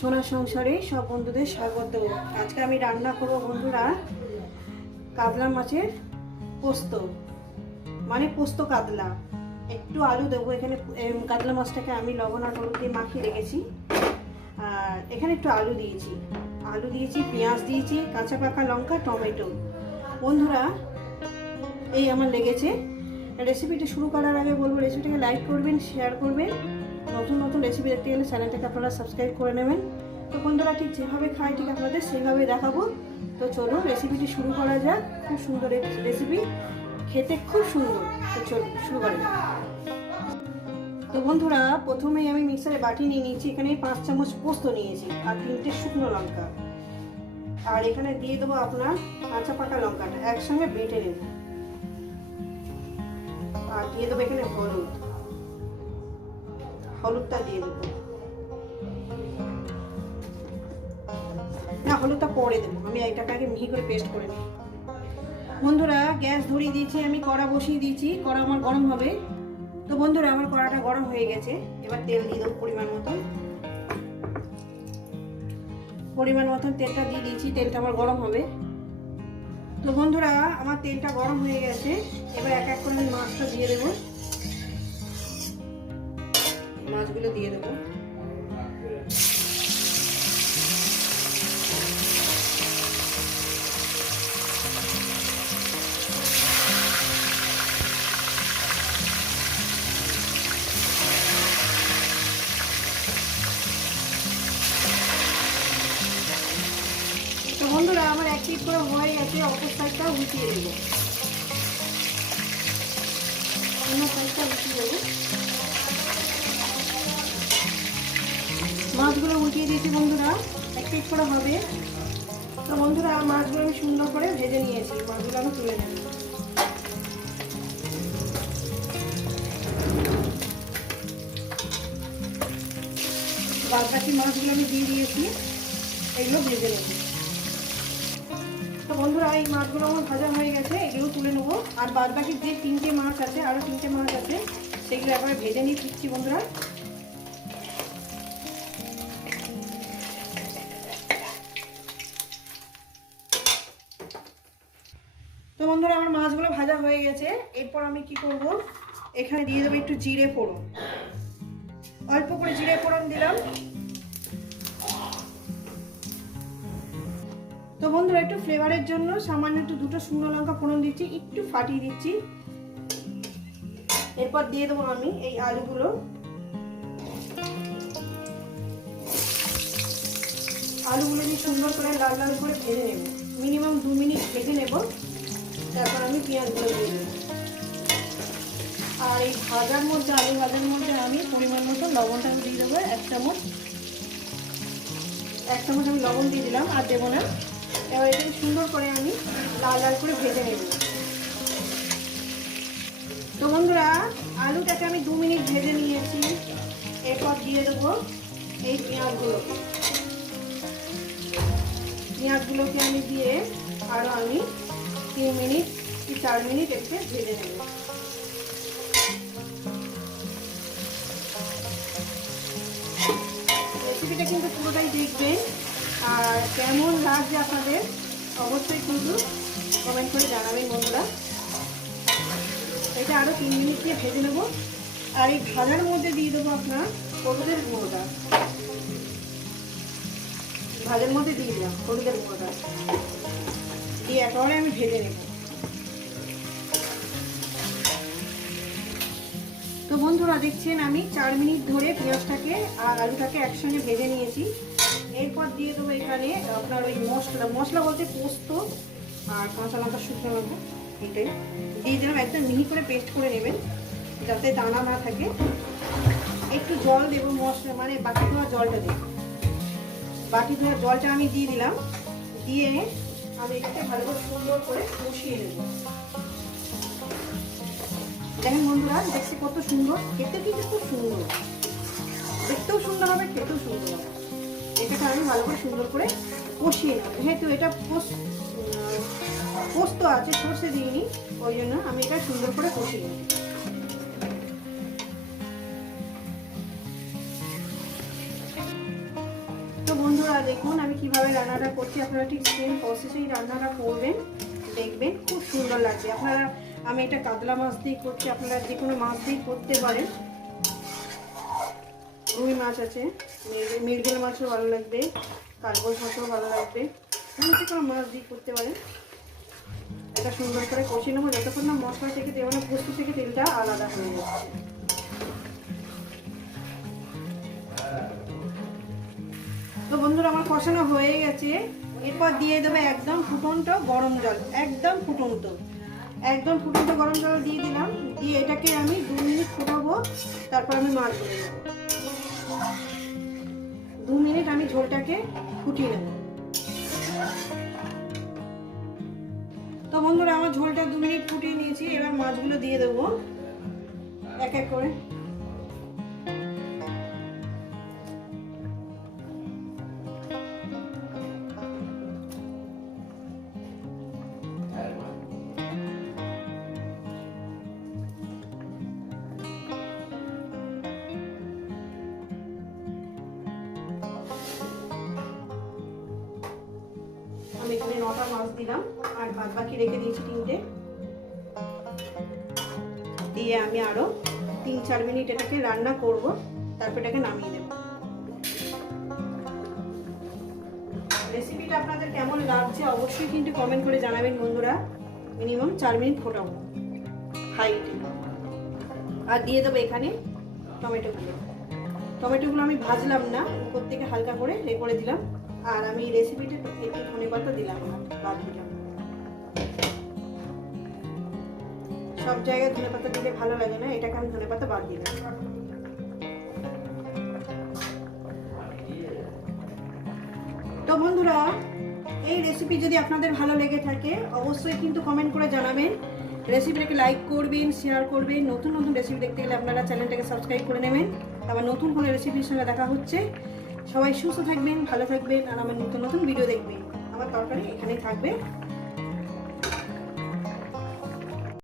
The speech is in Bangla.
সোনার সংসারে সব বন্ধুদের স্বাগত। আজকে আমি রান্না করব বন্ধুরা কাতলা মাছের পোস্ত। মানে পোস্ত কাতলা। একটু আলু দেবো এখানে কাতলা মাছটাকে আমি লবণ আর হলুদ দিয়ে মাখিয়ে রেখেছি। আর এখানে একটু আলু দিয়েছি। আলু দিয়েছি, পেঁয়াজ দিয়েছি, কাঁচা পাকা লঙ্কা, টমেটো। বন্ধুরা, এই আমার লেগেছে রেসিপিটা শুরু করার আগে বলব রেসিপিটাকে লাইক করবেন শেয়ার করবেন। নতুন নতুন রেসিপি দেখতে গেলে চ্যানেলটাকে আপনারা সাবস্ক্রাইব করে নেবেন। তো বন্ধুরা, ঠিক যেভাবে খাই, ঠিক আপনাদের সেভাবে দেখাবো। তো চলুন রেসিপিটি শুরু করা যাক। খুব সুন্দর রেসিপি খেতে খুব সুন্দর। তো চলুন, শুরু করা যাক। তো বন্ধুরা, প্রথমেই আমি মিক্সারে বাটি নিয়ে নিয়েছি। এখানে পাঁচ চামচ পোস্ত নিয়েছি আর তিনটে শুকনো লঙ্কা। আর এখানে দিয়ে দেবো আপনার কাঁচা পাকা লঙ্কাটা। একসঙ্গে বেটে নেব। দিয়ে দেবো এখানে হলুদ। হলুদটা দিয়ে দেবো। না, হলুদটা পরে দেবো। আমি এইটাকে আগে মিহি করে পেস্ট করে নিই। বন্ধুরা, গ্যাস ধরিয়ে দিয়েছি, আমি কড়া বসিয়ে দিয়েছি। কড়া আমার গরম হবে। তো বন্ধুরা, আমার কড়াটা গরম হয়ে গেছে। এবার তেল দিয়ে দেবো পরিমাণ মতন। পরিমাণ মতন তেলটা দিয়ে দিয়েছি। তেলটা আমার গরম হবে। তো বন্ধুরা, আমার তেলটা গরম হয়ে গেছে। এবার এক এক করে আমি মাছটা দিয়ে দেবো। মাছগুলো দিয়ে দেবো। আমার করে হয়ে গেছে অপর সাইডটা উঠিয়ে দেবো। অন্য সাইডটা উঠিয়ে দেবো। মাছগুলো উঠিয়ে দিয়েছি বন্ধুরা, এক পিট করে হবে। তো বন্ধুরা, মাছগুলো আমি সুন্দর করে ভেজে নিয়েছি, মাছগুলো আমি তুলে নেব। বাদ বাকি মাছগুলো আমি দিয়ে দিয়েছি, এগুলো ভেজে নেব। বন্ধুরা, এই মাছগুলো আমার ভাজা হয়ে গেছে, এগুলো তুলে নেব। আর বাদ বাকি যে তিনটে মাছ আছে আরও তিনটে মাছ আছে, সেগুলো একবার ভেজে নিয়ে দিচ্ছি বন্ধুরা। তো বন্ধুরা, আমার মাছগুলো ভাজা হয়ে গেছে। এরপর আমি কি করব? এখানে দিয়ে দেবো একটু জিরে ফোড়ন। অল্প করে জিরে ফোড়ন দিলাম। তো বন্ধুরা, একটু ফ্লেভারের জন্য সামান্য একটু দুটো শুকনো লঙ্কা ফোড়ন দিচ্ছি, একটু ফাটিয়ে দিচ্ছি। এরপর দিয়ে দেবো আমি এই আলুগুলো। আলুগুলো দিয়ে সুন্দর করে লাল লাল করে ভেজে নেব। মিনিমাম দু মিনিট ভেজে নেব। তারপর আমি পেঁয়াজগুলো দিয়ে দেবো। আর এই ভাজার মধ্যে, আলু ভাজার মধ্যে আমি পরিমাণ মতো লবণটা আমি দিয়ে দেবো, এক চামচ। এক চামচ আমি লবণ দিয়ে দিলাম, আর দেবো না। এবার এটাকে সুন্দর করে আমি লাল লাল করে ভেজে নেব। তো বন্ধুরা, আলুটাকে আমি দু মিনিট ভেজে নিয়েছি। এরপর দিয়ে দেবো এই পেঁয়াজগুলোকে পেঁয়াজগুলোকে আমি দিয়ে আরও আমি তিন মিনিট কি চার মিনিট একটু ভেজে নেব। রেসিপিটা কিন্তু পুরোটাই দেখবেন। আর কেমন লাগছে আপনাদের? অবশ্যই কিন্তু কমেন্ট করে জানাবেন বন্ধুরা। এটা আরও তিন মিনিট দিয়ে ভেজে নেব। আর এই ভাজার মধ্যে দিয়ে দেবো আপনার হলুদের গুঁড়োটা। ভাজার মধ্যে দিয়ে দিলাম হলুদের গুঁড়োটা। দিয়ে একেবারে আমি ভেজে নেব। তো বন্ধুরা, দেখছেন আমি চার মিনিট ধরে পেঁয়াজটাকে আর আলুটাকে একসঙ্গে ভেজে নিয়েছি। এরপর দিয়ে দেবো এখানে আপনার ওই মশলা মশলা বলতে পোস্ত আর কাঁচা লঙ্কা শুকনো লঙ্কা এইটাই দিয়ে দিলাম একদম মিহি করে পেস্ট করে নেবেন, যাতে দানা না থাকে। একটু জল দেবো মশলা মানে বাকি ধোয়া জলটা দেবো বাকি ধোয়া জলটা আমি দিয়ে দিলাম। দিয়ে আমি এটাকে ভালো করে সুন্দর করে কষিয়ে নেব। দেখেন বন্ধুরা, দেখতে কত সুন্দর। খেতে কিন্তু খুব সুন্দর। দেখতেও সুন্দর হবে, খেতেও সুন্দর হবে। এটাকে আমি ভালো করে সুন্দর করে কষিয়ে নেব। যেহেতু এটা পোস্ত আছে, সর্ষে দিইনি, ওই জন্য আমি এটা সুন্দর করে কষিয়ে নেব। তো তো বন্ধুরা, দেখুন আমি কীভাবে রান্নাটা করছি। আপনারা ঠিক সেম প্রসেসেই রান্নাটা করবেন, দেখবেন, খুব সুন্দর লাগবে। আপনারা, আমি এটা কাতলা মাছ দিয়ে করছি, আপনারা যে কোনো মাছ দিয়ে করতে পারেন। রুই মাছ আছে মৃগেল মাছও ভালো লাগবে কালবোস মাছও ভালো লাগবে। মাছ দিয়ে করতে পারেন। এটা সুন্দর করে কষিয়ে নেব, যতক্ষণ না মশলা থেকে তেল মানে পোস্ত থেকে তেলটা আলাদা হয়ে যাচ্ছে তো বন্ধুরা, আমার কষানো হয়ে গেছে। এরপর দিয়ে দেবে একদম ফুটন্ত গরম জল, একদম ফুটন্ত। একদম ফুটন্ত গরম জল দিয়ে দিলাম। দিয়ে এটাকে আমি দু মিনিট ফুটাবো, তারপর আমি মাছ ধরে নেব। দু মিনিট আমি ঝোলটাকে ফুটিয়ে নেব। তো বন্ধুরা, আমার ঝোলটা দু মিনিট ফুটিয়ে নিয়েছি, এবার মাছগুলো দিয়ে দেবো। এক এক করে। এখানে নটা মাছ দিলাম, আর বাদ বাকি রেখে দিয়েছি তিনটে। দিয়ে আমি আরও তিন চার মিনিট এটাকে রান্না করব, তারপর এটাকে নামিয়ে দেব রেসিপিটা আপনাদের কেমন লাগছে অবশ্যই কিন্তু কমেন্ট করে জানাবেন বন্ধুরা। মিনিমাম চার মিনিট ফোটাবো। হাইটে আর দিয়ে দেবো এখানে টমেটোগুলো। টমেটোগুলো আমি ভাজলাম না, উপর থেকে হালকা করে রে করে দিলাম। আর আমি রেসিপিটা একটু ধনে পাতা দিলাম দিলাম সব জায়গায় ধনে পাতা দিলে ভালো লাগে না, এটাকে আমি ধনে পাতা বাদ দিলাম। তো বন্ধুরা, এই রেসিপি যদি আপনাদের ভালো লেগে থাকে, অবশ্যই কিন্তু কমেন্ট করে জানাবেন। রেসিপিটাকে লাইক করবেন শেয়ার করবেন, নতুন নতুন রেসিপি দেখতে গেলে আপনারা চ্যানেলটাকে সাবস্ক্রাইব করে নেবেন। আবার নতুন কোনো রেসিপির সঙ্গে দেখা হচ্ছে। সবাই সুস্থ থাকবেন, ভালো থাকবেন, আর আমার নতুন নতুন ভিডিও দেখবেন। আমার তরকারি এখানেই থাকবে।